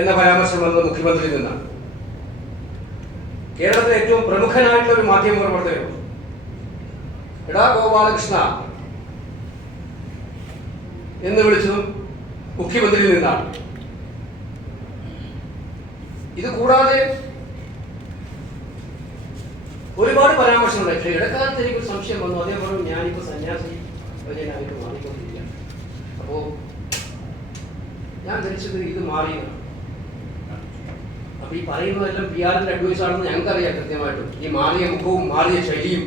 എന്ന പരാമർശം വന്നത് മുഖ്യമന്ത്രിയിൽ നിന്നാണ്. കേരളത്തിലെ ഏറ്റവും പ്രമുഖനായിട്ടുള്ള ഒരു മാധ്യമ പ്രവർത്തകൻ എടാ ഗോപാലകൃഷ്ണ എന്ന് വിളിച്ചതും മുഖ്യമന്ത്രിയിൽ നിന്നാണ്. ഇത് കൂടാതെ ഒരുപാട് പരാമർശങ്ങളുണ്ട്. പക്ഷേ ഇടക്കാലത്ത് എനിക്കൊരു സംശയം വന്നു. അതേപോലെ ഞാനിപ്പോൾ സന്യാസി വര്യനായിട്ട് മാറിക്കൊണ്ടിരിക്കുകയാണ്. അപ്പോൾ ഞാൻ ധരിച്ചത് ഇത് മാറിയതാണ്. അപ്പൊ ഈ പറയുന്നതെല്ലാം PR-ന്റെ അഡ്വൈസ് ആണെന്ന് ഞങ്ങൾക്കറിയാം കൃത്യമായിട്ടും. ഈ മാറിയ മുഖവും മാറിയ ശൈലിയും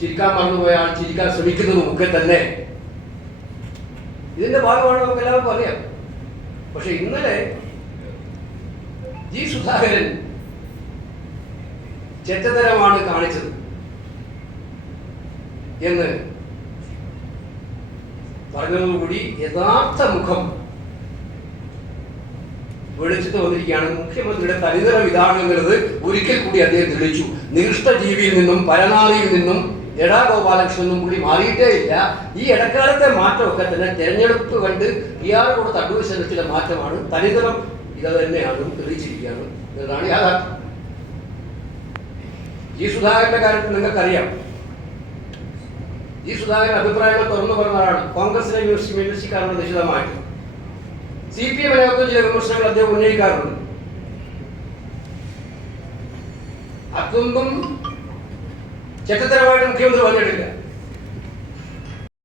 ചിരിക്കാൻ മറന്നുപോയ ആൾ ചിരിക്കാൻ ശ്രമിക്കുന്നതും ഒക്കെ തന്നെ ഇതിന്റെ ഭാഗമാണ് നമുക്ക് എല്ലാവർക്കും അറിയാം. പക്ഷെ ഇന്നലെ ജി സുധാകരൻ ചെറ്റത്തരമാണ് കാണിച്ചത് എന്ന് പറഞ്ഞതോടുകൂടി യഥാർത്ഥ മുഖം വെളിച്ചത്ത് വന്നിരിക്കുകയാണ്. മുഖ്യമന്ത്രിയുടെ തനിനിറം ഇതാണെന്നുള്ളത് ഒരിക്കൽ കൂടി അദ്ദേഹം തെളിയിച്ചു. നികൃഷ്ട ജീവിയിൽ നിന്നും പരനാറിയിൽ നിന്നും എടാ ഗോപാലകൃഷ്ണനും കൂടി മാറിയിട്ടേ ഇല്ല. ഈ ഇടക്കാലത്തെ മാറ്റമൊക്കെ തന്നെ തെരഞ്ഞെടുപ്പ് കണ്ട് PR കൊടുത്ത അഡ്വൈസ് അനുസരിച്ചുള്ള മാറ്റമാണ്. തനിനിറം ഇത് തന്നെയാണ് തെളിയിച്ചിരിക്കുകയാണ് എന്നതാണ് യാഥാർത്ഥ്യം. ജി സുധാകരന്റെ കാര്യത്തിൽ നിങ്ങൾക്കറിയാം. ജി സുധാകരൻ അഭിപ്രായങ്ങൾ തുറന്നു പറഞ്ഞതാണ്. കോൺഗ്രസിനെ വിമർശിക്കാറുണ്ട് നിശ്ചിതമായിട്ട്. CPM-നകത്തും ചില വിമർശനങ്ങൾ അദ്ദേഹം ഉന്നയിക്കാറുണ്ട്. അതൊന്നും ചെറ്റത്തരമായിട്ട് മുഖ്യമന്ത്രി പറഞ്ഞിട്ടില്ല.